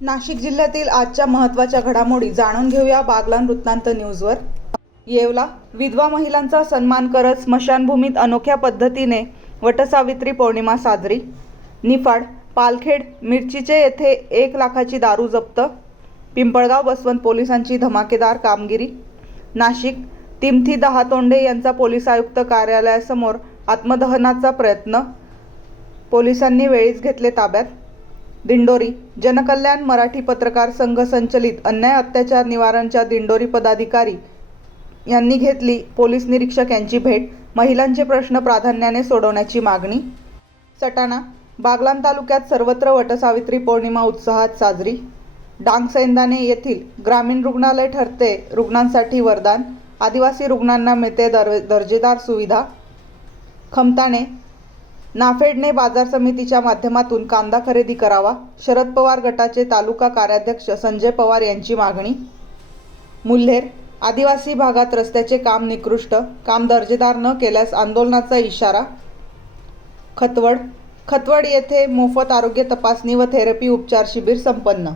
नाशिक जिल्ह्यातील आजच्या महत्त्वाच्या घडामोडी जाणून घेऊया बागलान वृत्तांत न्यूजवर. येवला विधवा महिलांचा सन्मान करत स्मशानभूमीत अनोख्या पद्धतीने वटसावित्री पौर्णिमा साजरी. निफाड पालखेड मिरचीचे येथे एक लाखाची दारू जप्त. पिंपळगाव बसवंत पोलिसांची धमाकेदार कामगिरी. नाशिक तिमथी दहातोंडे यांचा पोलीस आयुक्त कार्यालयासमोर आत्मदहनाचा प्रयत्न. पोलिसांनी वेळीच घेतले ताब्यात. दिंडोरी जनकल्याण मराठी पत्रकार संघ संचलित अन्याय अत्याचार निवारणच्या दिंडोरी पदाधिकारी यांनी घेतली पोलीस निरीक्षक यांची भेट महिलांचे प्रश्न प्राधान्याने सोडवण्याची मागणी. सटाणा बागलाण तालुक्यात सर्वत्र वटसावित्री पौर्णिमा उत्साहात साजरी. डांगसैंदाने येथील ग्रामीण रुग्णालय ठरते रुग्णांसाठी वरदान. आदिवासी रुग्णांना मिळते दर दर्जेदार सुविधा. खमताणे नाफेडने बाजार समितीच्या माध्यमातून कांदा खरेदी करावा शरद पवार गटाचे तालुका कार्याध्यक्ष संजय पवार यांची मागणी. मुल्हेर आदिवासी भागात रस्त्याचे काम निकृष्ट काम दर्जेदार न केल्यास आंदोलनाचा इशारा. खतवड खतवड येथे मोफत आरोग्य तपासणी व थेरपी उपचार शिबिर संपन्न.